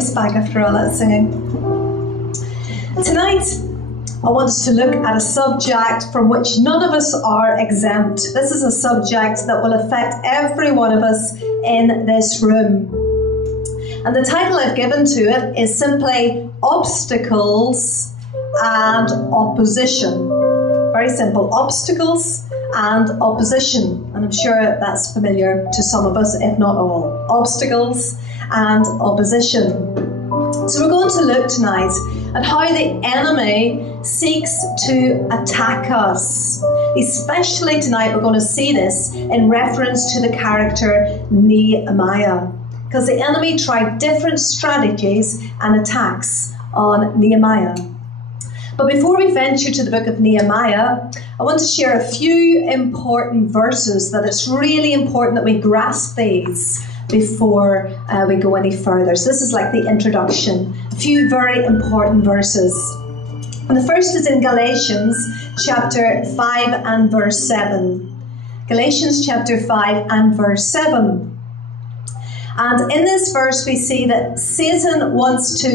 voice back after all that singing. Tonight, I want us to look at a subject from which none of us are exempt. This is a subject that will affect every one of us in this room. And the title I've given to it is simply Obstacles and Opposition. Very simple, obstacles and opposition. And I'm sure that's familiar to some of us, if not all. Obstacles and opposition. So we're going to look tonight at how the enemy seeks to attack us. Especially tonight we're going to see this in reference to the character Nehemiah. Because the enemy tried different strategies and attacks on Nehemiah. But before we venture to the book of Nehemiah, I want to share a few important verses that it's really important that we grasp these before we go any further. So this is like the introduction. A few very important verses. And the first is in Galatians chapter 5 and verse 7. Galatians chapter 5 and verse 7. And in this verse we see that Satan wants to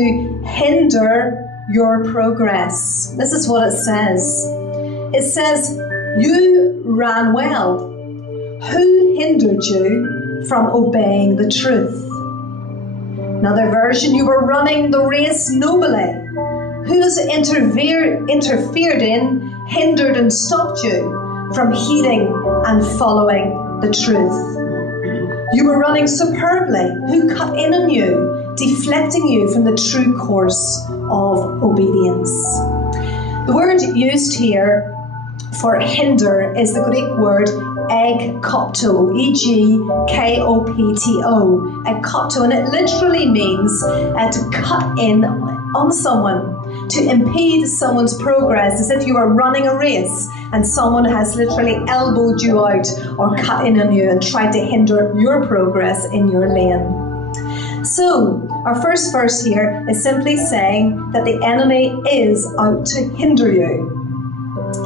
hinder your progress. This is what it says. It says, you ran well. Who hindered you from obeying the truth? Another version, you were running the race nobly. Who has interfered in, hindered and stopped you from heeding and following the truth? You were running superbly. Who cut in on you, deflecting you from the true course of obedience? The word used here for hinder is the Greek word egkopto, E-G-K-O-P-T-O, egkopto, and it literally means to cut in on someone, to impede someone's progress, as if you were running a race and someone has literally elbowed you out or cut in on you and tried to hinder your progress in your lane. So, our first verse here is simply saying that the enemy is out to hinder you.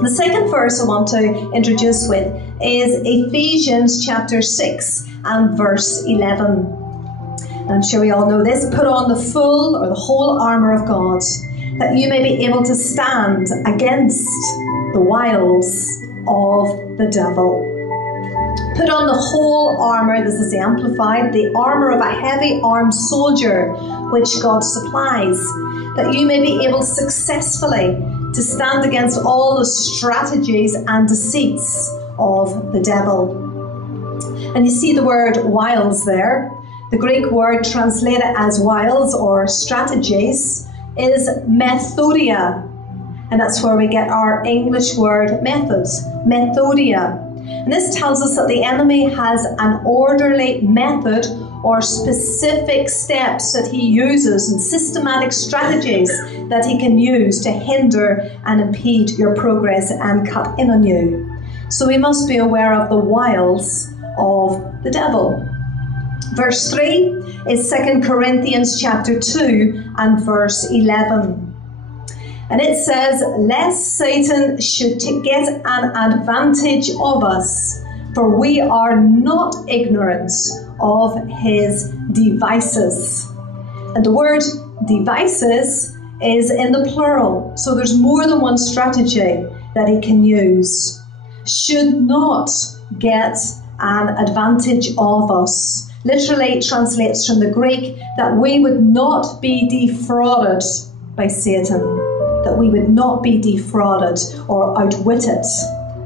The second verse I want to introduce with is Ephesians chapter 6 and verse 11. And I'm sure we all know this. Put on the full or the whole armour of God, that you may be able to stand against the wiles of the devil. Put on the whole armour, this is the Amplified, the armour of a heavy armed soldier which God supplies, that you may be able successfully to stand against all the strategies and deceits of the devil. And you see the word wiles there. The Greek word translated as wiles or strategies is methodia. And that's where we get our English word methods, methodia. And this tells us that the enemy has an orderly method or specific steps that he uses and systematic strategies that he can use to hinder and impede your progress and cut in on you. So we must be aware of the wiles of the devil. Verse 3 is 2 Corinthians chapter 2 and verse 11. And it says, lest Satan should get an advantage of us, for we are not ignorant of his devices. And the word devices is in the plural. So there's more than one strategy that he can use. Should not get an advantage of us. Literally translates from the Greek that we would not be defrauded by Satan. That we would not be defrauded or outwitted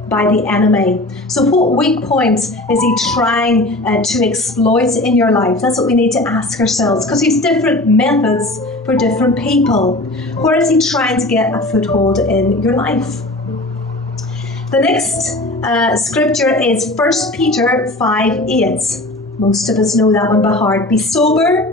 by the enemy. So what weak points is he trying to exploit in your life? That's what we need to ask ourselves, because he's different methods for different people. Where is he trying to get a foothold in your life? The next scripture is 1 Peter 5:8. Most of us know that one by heart. Be sober,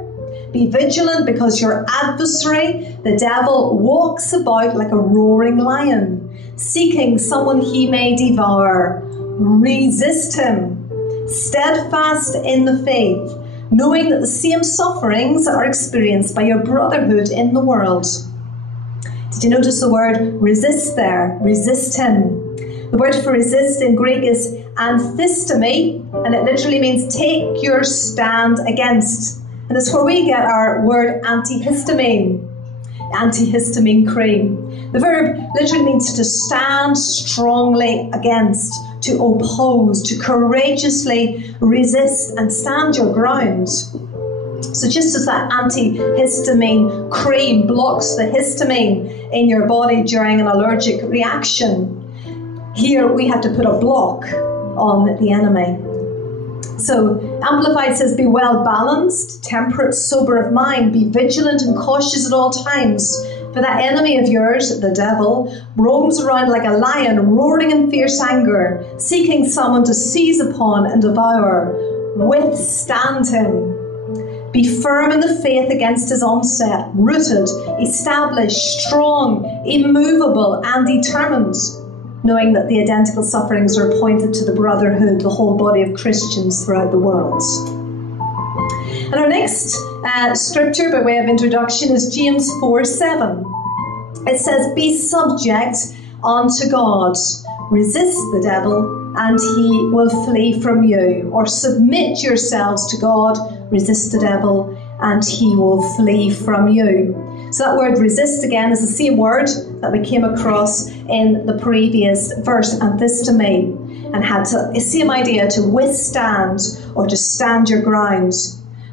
be vigilant, because your adversary, the devil, walks about like a roaring lion, seeking someone he may devour. Resist him, steadfast in the faith, knowing that the same sufferings are experienced by your brotherhood in the world. Did you notice the word resist there? Resist him. The word for resist in Greek is anthistemi, and it literally means take your stand against. And it's where we get our word antihistamine. Antihistamine cream. The verb literally means to stand strongly against, to oppose, to courageously resist and stand your ground. So just as that antihistamine cream blocks the histamine in your body during an allergic reaction, here we have to put a block on the enemy. So Amplified says, be well balanced, temperate, sober of mind, be vigilant and cautious at all times. For that enemy of yours, the devil, roams around like a lion, roaring in fierce anger, seeking someone to seize upon and devour. Withstand him. Be firm in the faith against his onset, rooted, established, strong, immovable, and determined, knowing that the identical sufferings are appointed to the brotherhood, the whole body of Christians throughout the world. And our next scripture, by way of introduction, is James 4:7. It says, be subject unto God, resist the devil, and he will flee from you. Or submit yourselves to God, resist the devil, and he will flee from you. So that word resist again is the same word that we came across in the previous verse, anthistemi, and had the same idea, to withstand or to stand your ground.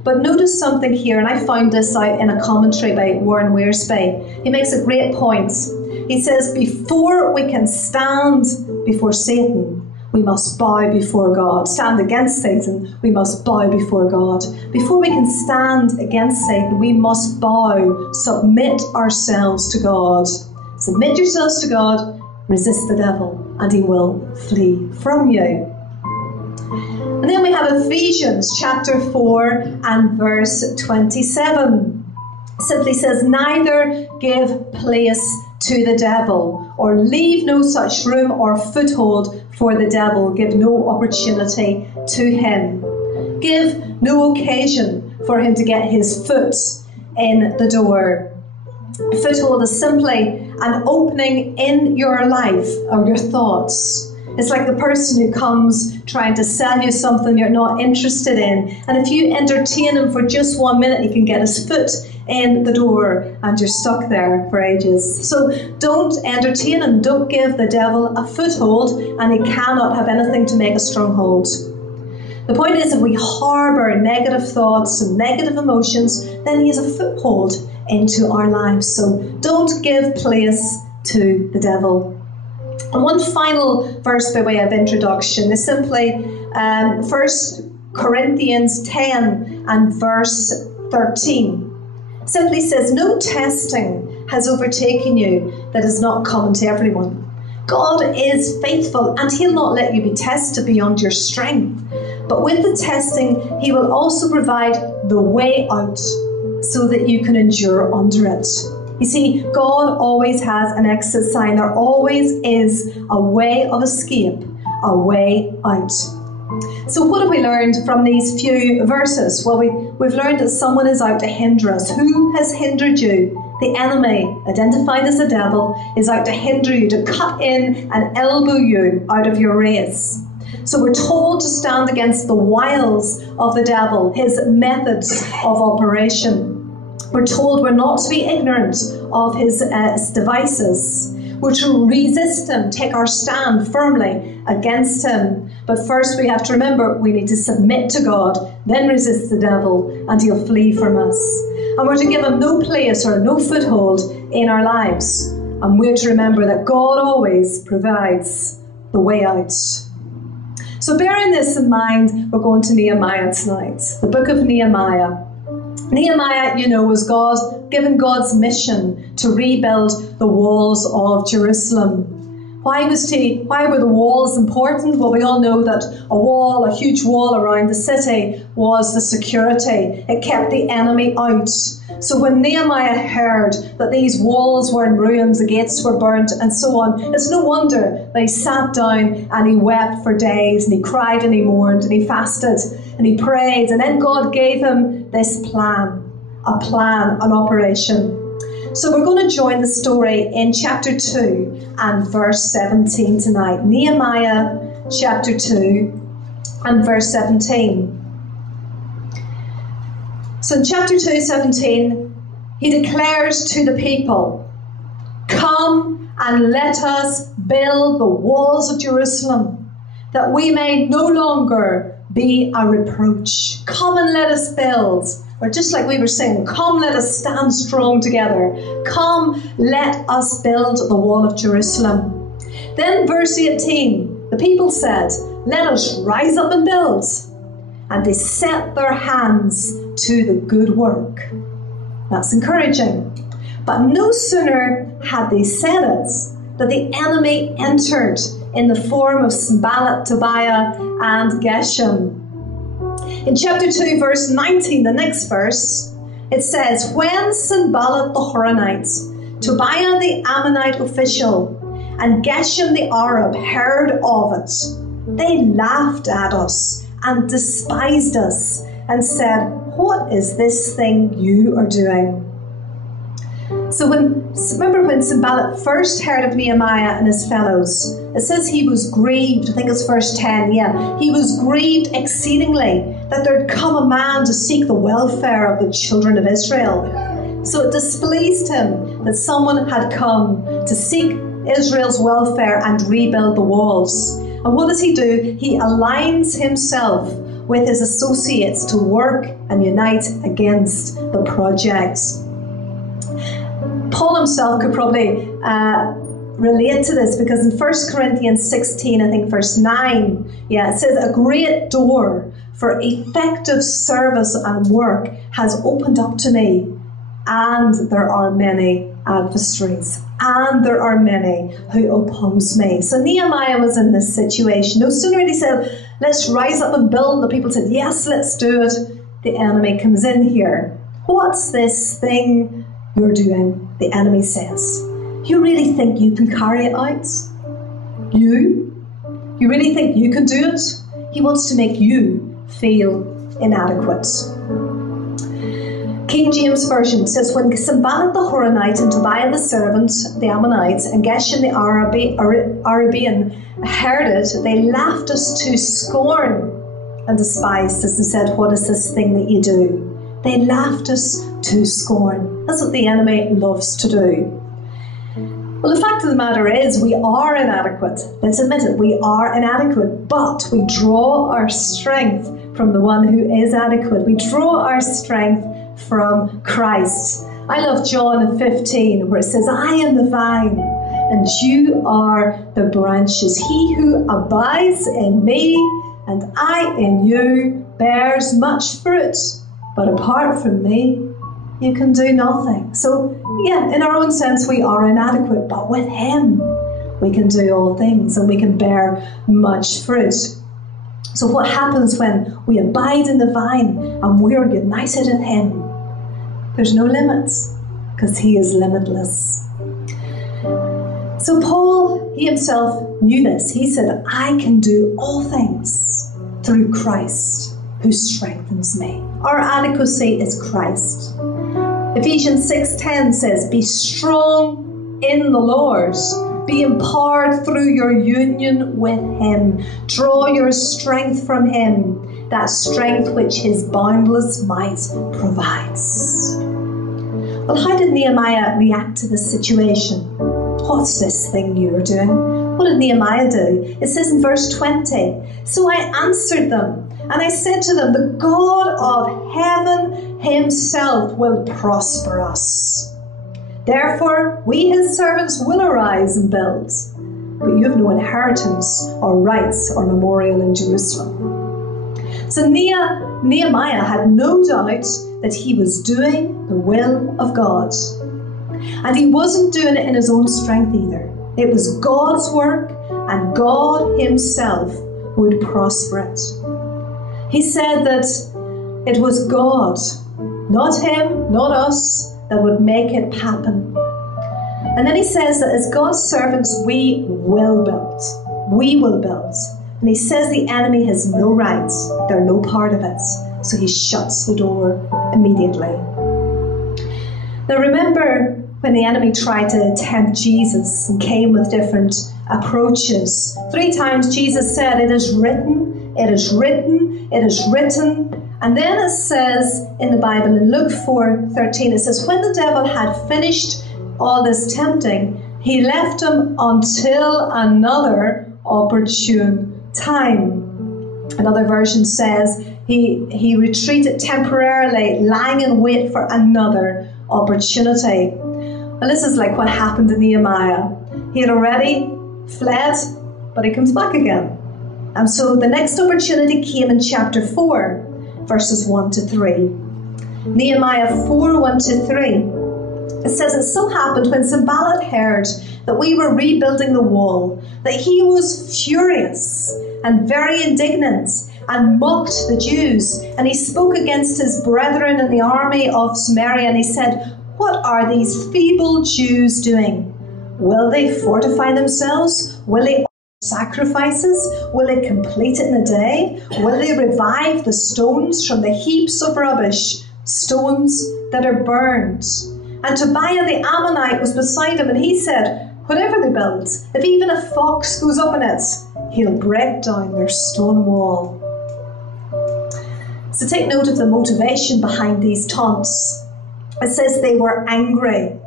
But notice something here, and I found this out in a commentary by Warren Wiersbe. He makes a great point. He says, before we can stand before Satan, we must bow before God. Stand against Satan, we must bow before God. Before we can stand against Satan, we must bow, submit ourselves to God. Submit yourselves to God, resist the devil, and he will flee from you. And then we have Ephesians chapter 4 and verse 27. It simply says, neither give place to the devil, or leave no such room or foothold for the devil. Give no opportunity to him. Give no occasion for him to get his foot in the door. A foothold is simply an opening in your life or your thoughts. It's like the person who comes trying to sell you something you're not interested in. And if you entertain him for just 1 minute, he can get his foot in the door and you're stuck there for ages. So don't entertain him. Don't give the devil a foothold, and he cannot have anything to make a stronghold. The point is, if we harbour negative thoughts and negative emotions, then he has a foothold into our lives. So don't give place to the devil. And one final verse by way of introduction is simply 1 Corinthians 10 and verse 13. It simply says, no testing has overtaken you that is not common to everyone. God is faithful, and he'll not let you be tested beyond your strength. But with the testing, he will also provide the way out so that you can endure under it. You see, God always has an exit sign. There always is a way of escape, a way out. So what have we learned from these few verses? Well, we've learned that someone is out to hinder us. Who has hindered you? The enemy, identified as the devil, is out to hinder you, to cut in and elbow you out of your race. So we're told to stand against the wiles of the devil, his methods of operation. We're told we're not to be ignorant of his devices. We're to resist him, take our stand firmly against him. But first we have to remember we need to submit to God, then resist the devil, and he'll flee from us. And we're to give him no place or no foothold in our lives. And we're to remember that God always provides the way out. So bearing this in mind, we're going to Nehemiah tonight, the book of Nehemiah. Nehemiah, was given God's mission to rebuild the walls of Jerusalem. Why were the walls important? Well, we all know that a huge wall around the city was the security. It kept the enemy out. So when Nehemiah heard that these walls were in ruins, the gates were burnt and so on, it's no wonder that he sat down and he wept for days, and he cried and he mourned and he fasted and he prayed. And then God gave him this plan, an operation. So we're going to join the story in chapter 2 and verse 17 tonight. Nehemiah chapter 2 and verse 17. So in chapter 2:17, he declares to the people, "Come and let us build the walls of Jerusalem, that we may no longer be a reproach." Come and let us build. Or just like we were saying, come let us stand strong together. Come, let us build the wall of Jerusalem. Then verse 18, the people said, "Let us rise up and build." And they set their hands to the good work. That's encouraging. But no sooner had they said it, that the enemy entered in the form of Sanballat, Tobiah, and Geshem. In chapter 2, verse 19, the next verse, it says, "When Sanballat the Horonite, Tobiah the Ammonite official, and Geshem the Arab heard of it, they laughed at us and despised us and said, 'What is this thing you are doing?'" So remember when Sanballat first heard of Nehemiah and his fellows, it says he was grieved. I think it's verse 10, he was grieved exceedingly that there'd come a man to seek the welfare of the children of Israel. So it displeased him that someone had come to seek Israel's welfare and rebuild the walls. And what does he do? He aligns himself with his associates to work and unite against the project. Paul himself could probably relate to this, because in 1 Corinthians 16, I think verse 9, it says, "A great door for effective service and work has opened up to me, and there are many adversaries, and there are many who oppose me." So Nehemiah was in this situation. No sooner had he said, "Let's rise up and build," the people said, "Yes, let's do it." The enemy comes in here. "What's this thing you're doing?" The enemy says. "You really think you can carry it out? You really think you can do it?" He wants to make you feel inadequate. King James Version says, "When Sanballat the Horonite and Tobiah the servant, the Ammonite, and Geshem the Arabian heard it, they laughed us to scorn and despised us and said, 'What is this thing that you do?'" They laughed us to scorn. That's what the enemy loves to do. Well, the fact of the matter is, we are inadequate. Let's admit it, we are inadequate, but we draw our strength from the one who is adequate. We draw our strength from Christ. I love John 15, where it says, "I am the vine, and you are the branches. He who abides in me, and I in you, bears much fruit. But apart from me, you can do nothing." So, in our own sense, we are inadequate, but with him, we can do all things and we can bear much fruit. So what happens when we abide in the vine and we are united in him? There's no limits, because he is limitless. So Paul, he himself knew this. He said, "I can do all things through Christ who strengthens me." Our adequacy is Christ. Ephesians 6:10 says, "Be strong in the Lord. Be empowered through your union with him. Draw your strength from him, that strength which his boundless might provides." Well, how did Nehemiah react to this situation? "What's this thing you are doing?" What did Nehemiah do? It says in verse 20, "So I answered them, and I said to them, 'The God of heaven himself will prosper us. Therefore, we his servants will arise and build. But you have no inheritance or rights or memorial in Jerusalem.'" So Nehemiah had no doubt that he was doing the will of God. And he wasn't doing it in his own strength either. It was God's work, and God himself would prosper it. He said that it was God, not him, not us, that would make it happen. And then he says that as God's servants, we will build. We will build. And he says the enemy has no rights. They're no part of it. So he shuts the door immediately. Now remember when the enemy tried to tempt Jesus and came with different approaches. 3 times Jesus said, "It is written, it is written, it is written." And then it says in the Bible, in Luke 4:13, it says, when the devil had finished all this tempting, he left him until another opportune time. Another version says he retreated temporarily, lying in wait for another opportunity. Well, this is like what happened to Nehemiah. He had already fled, but he comes back again. And so the next opportunity came in chapter 4, verses 1 to 3. Nehemiah 4, 1 to 3. It says, it so happened when Sanballat heard that we were rebuilding the wall, that he was furious and very indignant and mocked the Jews. And he spoke against his brethren in the army of Samaria, and he said, what are these feeble Jews doing? Will they fortify themselves? Will they offer sacrifices? Will they complete it in a day? Will they revive the stones from the heaps of rubbish, stones that are burned? And Tobiah the Ammonite was beside him, and he said, whatever they build, if even a fox goes up in it, he'll break down their stone wall. So take note of the motivation behind these taunts. It says they were angry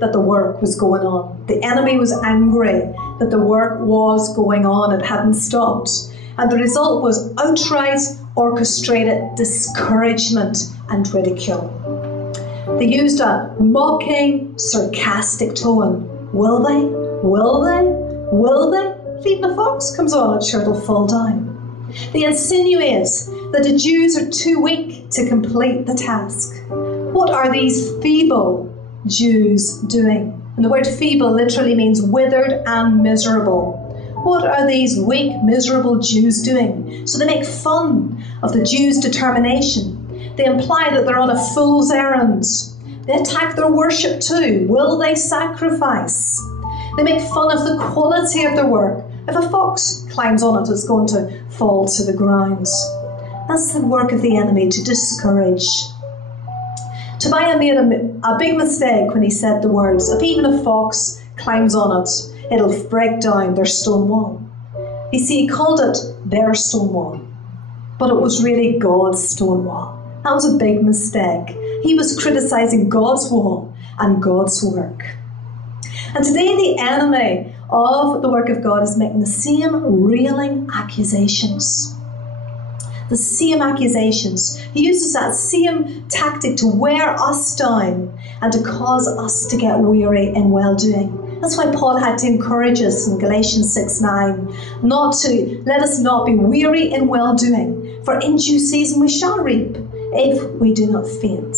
that the work was going on. The enemy was angry that the work was going on. It hadn't stopped. And the result was outright orchestrated discouragement and ridicule. They used a mocking, sarcastic tone. Will they? Will they? Will they? If even a fox comes on it, sure it'll fall down. They insinuate that the Jews are too weak to complete the task. What are these feeble Jews doing? And the word feeble literally means withered and miserable. What are these weak, miserable Jews doing? So they make fun of the Jews' determination. They imply that they're on a fool's errand. They attack their worship too. Will they sacrifice? They make fun of the quality of their work. If a fox climbs on it, it's going to fall to the ground. That's the work of the enemy, to discourage. Tobiah made a big mistake when he said the words, if even a fox climbs on it, it'll break down their stone wall. You see, he called it their stone wall, but it was really God's stone wall. That was a big mistake. He was criticizing God's wall and God's work. And today the enemy of the work of God is making the same railing accusations. The same accusations. He uses that same tactic to wear us down and to cause us to get weary in well-doing. That's why Paul had to encourage us in Galatians 6:9, let us not be weary in well-doing, for in due season we shall reap, if we do not faint.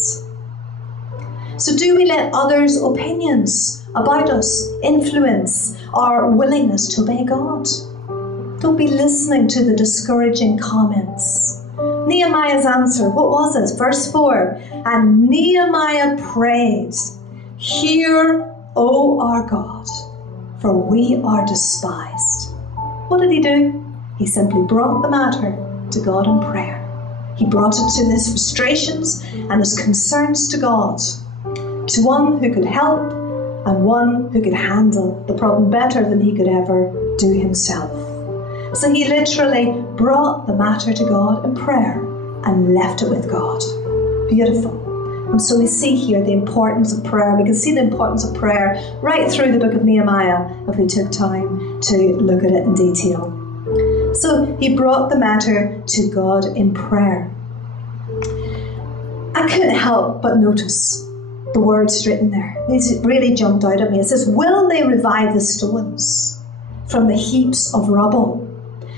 So do we let others' opinions about us influence our willingness to obey God? Don't be listening to the discouraging comments. Nehemiah's answer, what was it? Verse 4, and Nehemiah prayed, hear, O our God, for we are despised. What did he do? He simply brought the matter to God in prayer. He brought it to his frustrations and his concerns to God, to one who could help and one who could handle the problem better than he could ever do himself. So he literally brought the matter to God in prayer and left it with God. Beautiful. And so we see here the importance of prayer. We can see the importance of prayer right through the book of Nehemiah if we took time to look at it in detail. So he brought the matter to God in prayer. I couldn't help but notice the words written there. These really jumped out at me. It says, will they revive the stones from the heaps of rubble?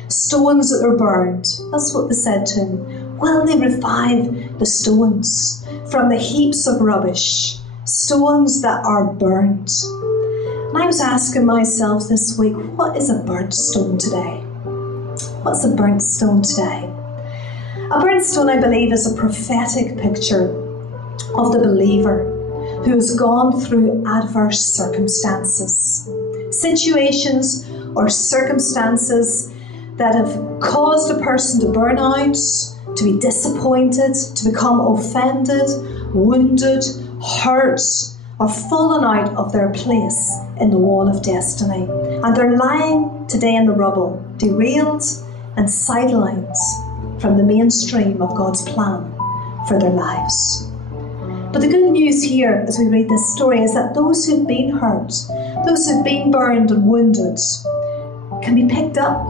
Stones that are burned. That's what they said to him. Will they revive the stones from the heaps of rubbish? Stones that are burnt. And I was asking myself this week, what is a burnt stone today? What's a burnt stone today? A burnt stone, I believe, is a prophetic picture of the believer who has gone through adverse circumstances. Situations or circumstances that have caused a person to burn out, to be disappointed, to become offended, wounded, hurt, or fallen out of their place in the wall of destiny. And they're lying today in the rubble, derailed and sidelined. from the mainstream of God's plan for their lives. But the good news here as we read this story is that those who've been hurt, those who've been burned and wounded, can be picked up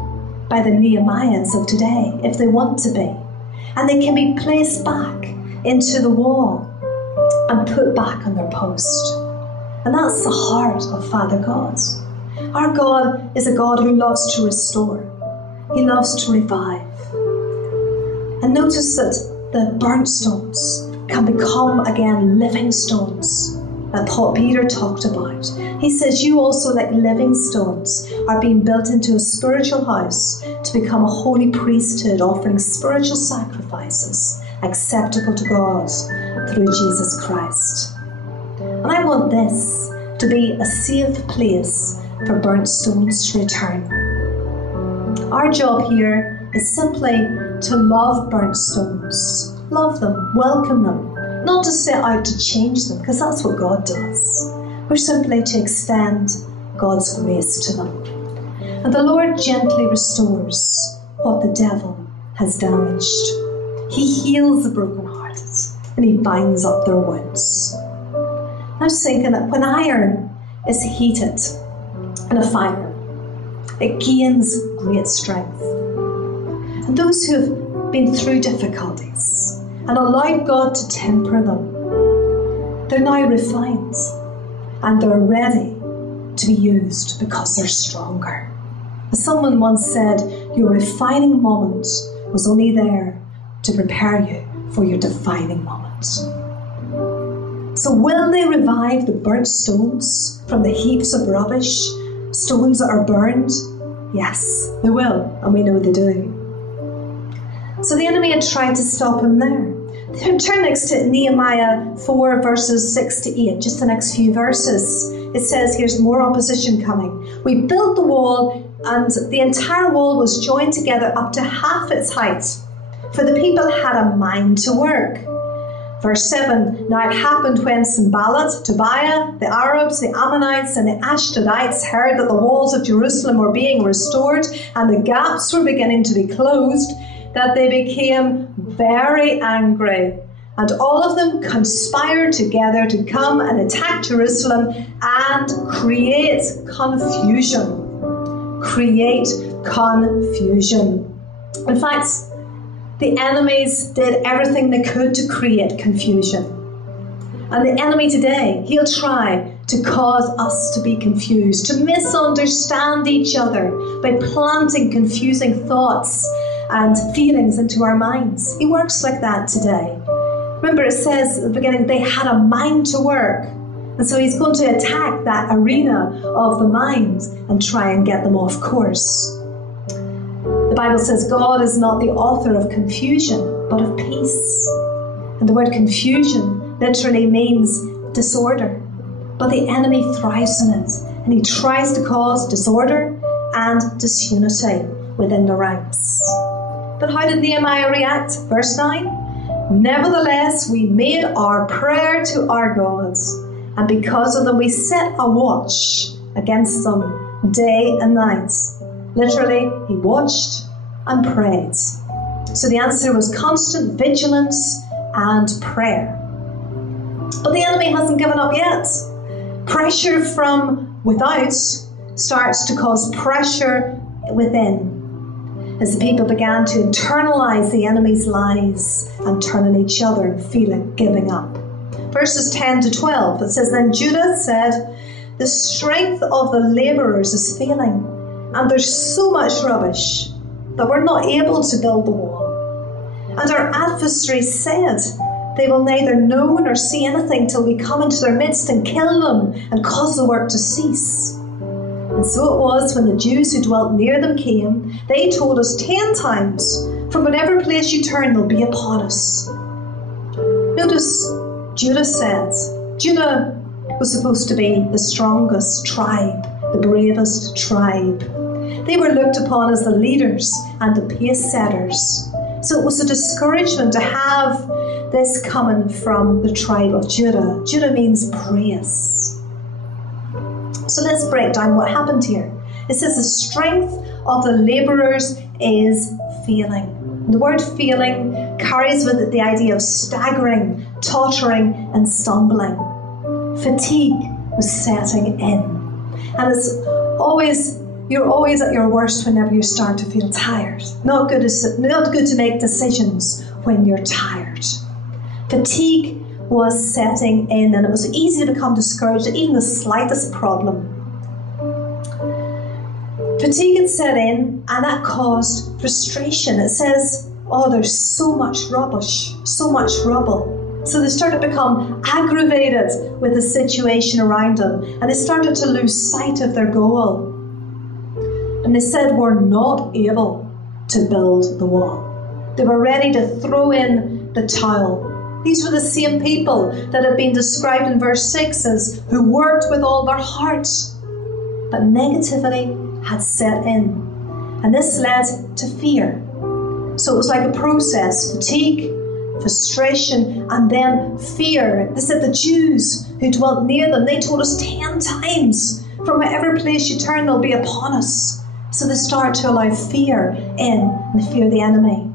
by the Nehemiahs of today if they want to be. And they can be placed back into the wall and put back on their post. And that's the heart of Father God. Our God is a God who loves to restore. He loves to revive. And notice that the burnt stones can become again living stones that Peter talked about. He says, you also, like living stones, are being built into a spiritual house to become a holy priesthood, offering spiritual sacrifices acceptable to God through Jesus Christ. And I want this to be a safe place for burnt stones to return. Our job here is simply to love burnt stones. Love them, welcome them, not to set out to change them, because that's what God does. We're simply to extend God's grace to them. And the Lord gently restores what the devil has damaged. He heals the brokenhearted and he binds up their wounds. I was thinking that when iron is heated in a fire, it gains great strength. And those who have been through difficulties and allowed God to temper them, they're now refined and they're ready to be used because they're stronger. As someone once said, your refining moment was only there to prepare you for your defining moment. So will they revive the burnt stones from the heaps of rubbish, stones that are burned? Yes, they will, and we know they do. So the enemy had tried to stop him there. Turn next to Nehemiah 4 verses 6 to 8, just the next few verses. It says, here's more opposition coming. We built the wall, and the entire wall was joined together up to half its height, for the people had a mind to work. Verse 7, now it happened when Sanballat, Tobiah, the Arabs, the Ammonites, and the Ashdodites heard that the walls of Jerusalem were being restored and the gaps were beginning to be closed, that they became very angry. And all of them conspired together to come and attack Jerusalem and create confusion. Create confusion. In fact, the enemies did everything they could to create confusion. And the enemy today, he'll try to cause us to be confused, to misunderstand each other by planting confusing thoughts and feelings into our minds. He works like that today. Remember, it says at the beginning, they had a mind to work. And so he's going to attack that arena of the mind and try and get them off course. The Bible says God is not the author of confusion, but of peace. And the word confusion literally means disorder. But the enemy thrives in it, and he tries to cause disorder and disunity within the ranks. But how did Nehemiah react? Verse 9, nevertheless, we made our prayer to our gods, and because of them we set a watch against them day and night. Literally, he watched and prayed. So the answer was constant vigilance and prayer. But the enemy hasn't given up yet. Pressure from without starts to cause pressure within, as the people began to internalize the enemy's lies and turn on each other and feel like giving up. Verses 10 to 12, it says, then Judah said, the strength of the labourers is failing, and there's so much rubbish that we're not able to build the wall. And our adversaries said, they will neither know nor see anything till we come into their midst and kill them and cause the work to cease. And so it was when the Jews who dwelt near them came, they told us 10 times, from whatever place you turn, they'll be upon us. Notice Judah says, Judah was supposed to be the strongest tribe, the bravest tribe. They were looked upon as the leaders and the pace setters. So it was a discouragement to have this coming from the tribe of Judah. Judah means praise. So let's break down what happened here. It says the strength of the labourers is failing. The word failing carries with it the idea of staggering, tottering, and stumbling. Fatigue was setting in. And you're always at your worst whenever you start to feel tired. Not good to make decisions when you're tired. Fatigue was setting in, and it was easy to become discouraged at even the slightest problem. Fatigue had set in, and that caused frustration. It says, oh, there's so much rubbish, so much rubble. So they started to become aggravated with the situation around them, and they started to lose sight of their goal. And they said, we're not able to build the wall. They were ready to throw in the towel. These were the same people that had been described in verse 6 as who worked with all their heart. But negativity had set in, and this led to fear. So it was like a process: fatigue, frustration, and then fear. They said the Jews who dwelt near them, they told us 10 times, from whatever place you turn, they'll be upon us. So they start to allow fear in, and fear the enemy.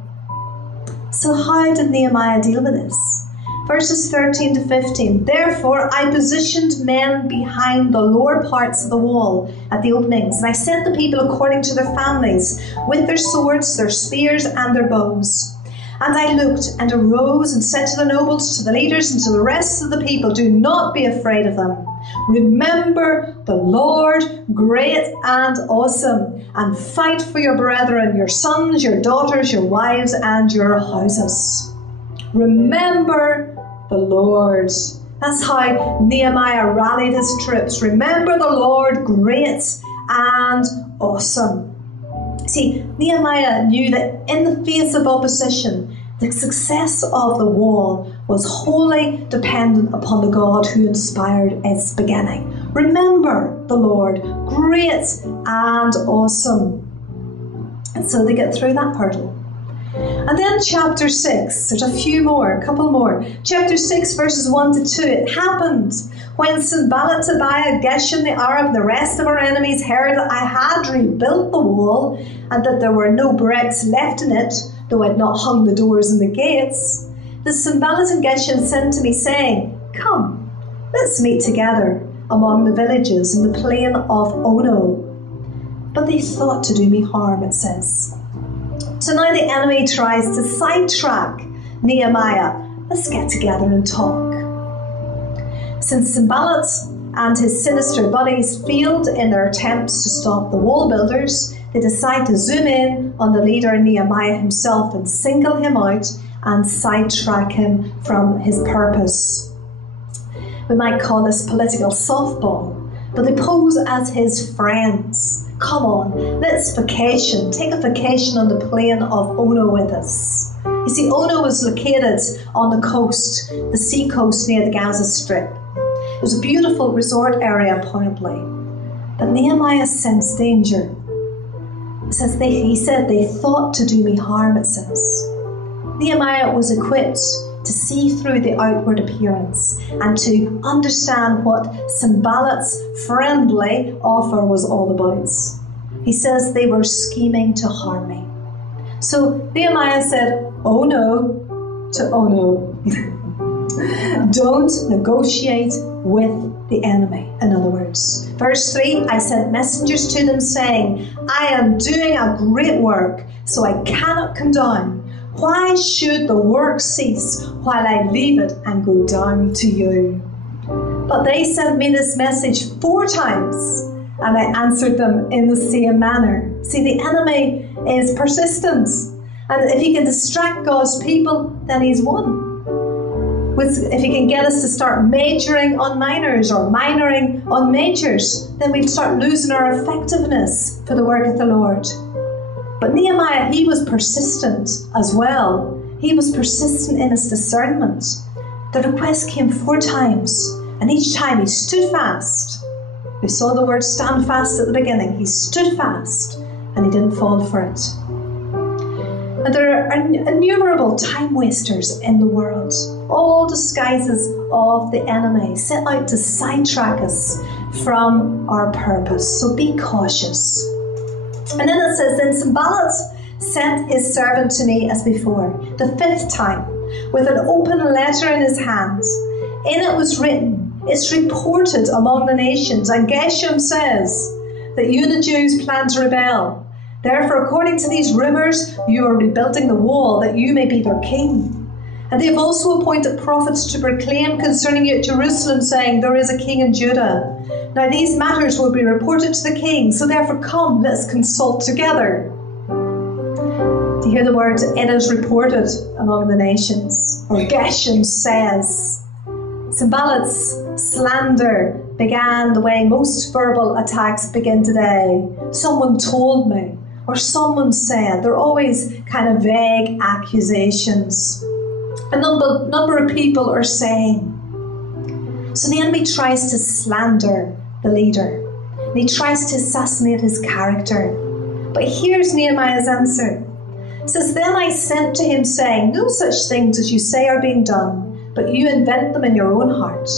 So how did Nehemiah deal with this? Verses 13 to 15. Therefore I positioned men behind the lower parts of the wall at the openings, and I sent the people according to their families, with their swords, their spears, and their bows. And I looked and arose and said to the nobles, to the leaders, and to the rest of the people, do not be afraid of them. Remember the Lord, great and awesome, and fight for your brethren, your sons, your daughters, your wives, and your houses. Remember the Lord. That's how Nehemiah rallied his troops. Remember the Lord, great and awesome. See, Nehemiah knew that in the face of opposition, the success of the wall was wholly dependent upon the God who inspired its beginning. Remember the Lord, great and awesome. And so they get through that hurdle. And then chapter 6, there's a couple more. Chapter 6, verses 1 to 2. It happened when Sanballat, Tobiah, Geshem the Arab, and the rest of our enemies heard that I had rebuilt the wall, and that there were no bricks left in it, though I had not hung the doors and the gates. The Sanballat and Geshem sent to me, saying, come, let's meet together among the villages in the plain of Ono. But they thought to do me harm, it says. So now the enemy tries to sidetrack Nehemiah. Let's get together and talk. Since Sanballat and his sinister buddies failed in their attempts to stop the wall builders, they decide to zoom in on the leader Nehemiah himself and single him out and sidetrack him from his purpose. We might call this political softball, but they pose as his friends. Come on, let's vacation. Take a vacation on the plain of Ono with us. You see, Ono was located on the coast, the sea coast near the Gaza Strip. It was a beautiful resort area, apparently. But Nehemiah sensed danger. It says he said they thought to do me harm, it says. Nehemiah was equipped to see through the outward appearance and to understand what Sanballat's friendly offer was all about. He says they were scheming to harm me. So Nehemiah said, oh no, to oh no. Don't negotiate with the enemy, in other words. Verse 3, I sent messengers to them saying, I am doing a great work, so I cannot come down. Why should the work cease while I leave it and go down to you? But they sent me this message 4 times, and I answered them in the same manner. See, the enemy is persistent, and if he can distract God's people, then he's won. If he can get us to start majoring on minors or minoring on majors, then we'll start losing our effectiveness for the work of the Lord. But Nehemiah, he was persistent as well. He was persistent in his discernment. The request came 4 times, and each time he stood fast. We saw the word stand fast at the beginning. He stood fast, and he didn't fall for it. And there are innumerable time wasters in the world, all disguises of the enemy set out to sidetrack us from our purpose. So be cautious. And then it says, then Sanballat sent his servant to me as before, the 5th time, with an open letter in his hand. In it was written, it's reported among the nations, and Geshem says that you the Jews plan to rebel. Therefore, according to these rumors, you are rebuilding the wall that you may be their king. And they have also appointed prophets to proclaim concerning you at Jerusalem, saying, there is a king in Judah. Now these matters will be reported to the king, so therefore come, let's consult together. Do you hear the word, it is reported among the nations, or Geshem says. Sanballat's slander began the way most verbal attacks begin today. Someone told me, or someone said. They're always kind of vague accusations. A number of people are saying. So the enemy tries to slander the leader. And he tries to assassinate his character. But here's Nehemiah's answer. It says, then I sent to him saying, no such things as you say are being done, but you invent them in your own heart.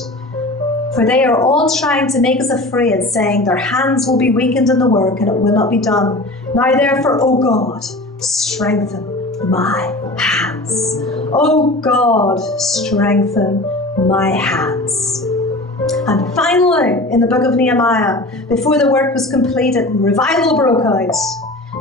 For they are all trying to make us afraid, saying their hands will be weakened in the work and it will not be done. Now therefore, O God, strengthen my hands. O God, strengthen my hands. And finally, in the book of Nehemiah, before the work was completed and revival broke out,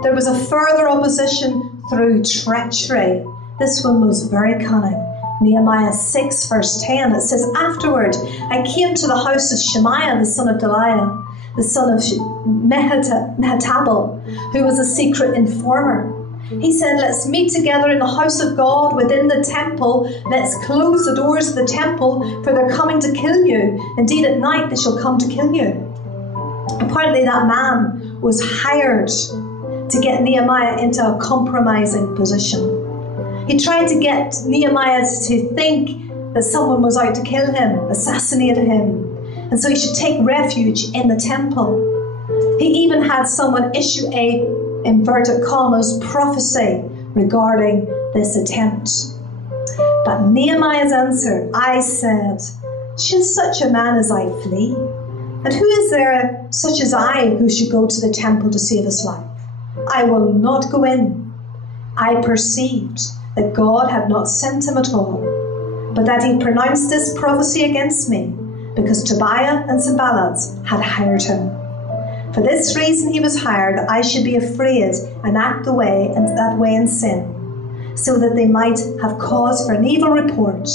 there was a further opposition through treachery. This one was very cunning. Nehemiah 6 verse 10, it says, afterward I came to the house of Shemaiah, the son of Deliah, the son of Mehetabel, who was a secret informer. He said, let's meet together in the house of God within the temple. Let's close the doors of the temple, for they're coming to kill you. Indeed, at night they shall come to kill you. Apparently that man was hired to get Nehemiah into a compromising position. He tried to get Nehemiah to think that someone was out to kill him, assassinate him, and so he should take refuge in the temple. He even had someone issue a, inverted commas, prophecy regarding this attempt. But Nehemiah's answer, I said, should such a man as I flee? And who is there such as I who should go to the temple to save his life? I will not go in. I perceived that God had not sent him at all, but that he pronounced this prophecy against me, because Tobiah and Sanballat had hired him. For this reason he was hired, that I should be afraid and act that way in sin, so that they might have cause for an evil report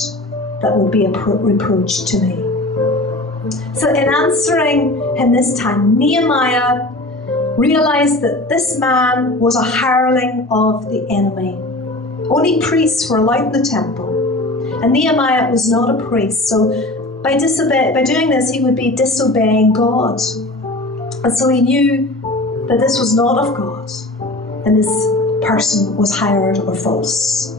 that would be a reproach to me. So in answering him this time, Nehemiah realized that this man was a hireling of the enemy. Only priests were allowed in the temple, and Nehemiah was not a priest, so by doing this he would be disobeying God. And so he knew that this was not of God, and this person was hired or false.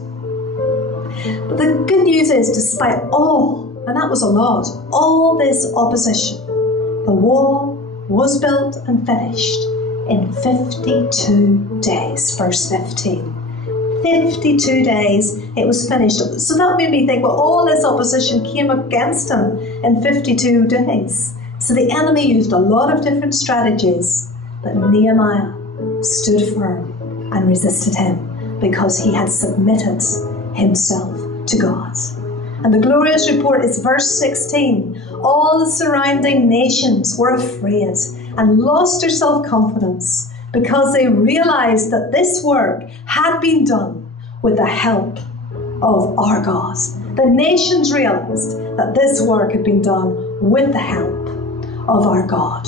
But the good news is, despite all, and that was a lot, all this opposition, the wall was built and finished in 52 days, verse 15. 52 days it was finished. So that made me think, well, all this opposition came against him in 52 days. So the enemy used a lot of different strategies, but Nehemiah stood firm and resisted him because he had submitted himself to God. And the glorious report is verse 16. All the surrounding nations were afraid and lost their self-confidence, because they realized that this work had been done with the help of our God. The nations realized that this work had been done with the help of our God.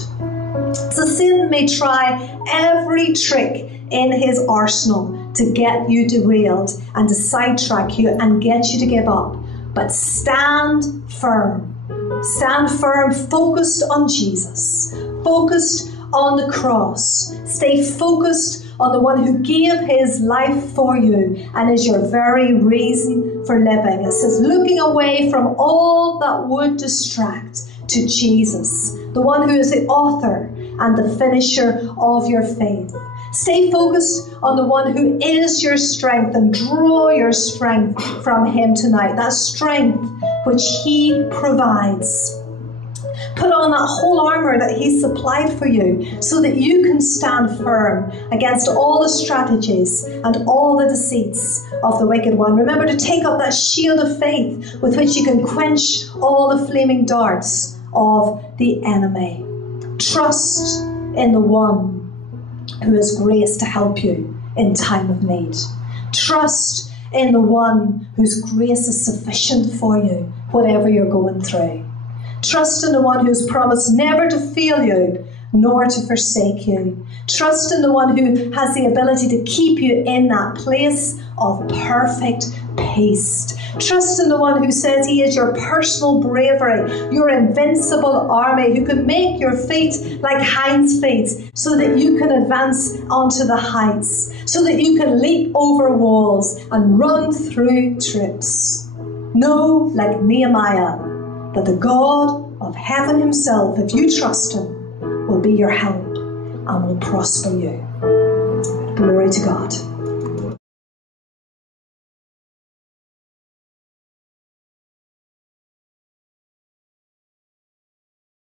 So Satan may try every trick in his arsenal to get you derailed and to sidetrack you and get you to give up. But stand firm. Stand firm, focused on Jesus, focused on the cross. Stay focused on the one who gave his life for you and is your very reason for living. It says, looking away from all that would distract to Jesus, the one who is the author and the finisher of your faith. Stay focused on the one who is your strength and draw your strength from him tonight. That strength which he provides. Put Put on that whole armour that He's supplied for you so that you can stand firm against all the strategies and all the deceits of the wicked one. Remember to take up that shield of faith with which you can quench all the flaming darts of the enemy. Trust in the one who has grace to help you in time of need. Trust in the one whose grace is sufficient for you, whatever you're going through. Trust in the one who's promised never to fail you, nor to forsake you. Trust in the one who has the ability to keep you in that place of perfect peace. Trust in the one who says He is your personal bravery, your invincible army, who can make your feet like hinds' feet so that you can advance onto the heights, so that you can leap over walls and run through troops. Know, like Nehemiah, that the God of heaven Himself, if you trust Him, will be your help and will prosper you. Glory to God.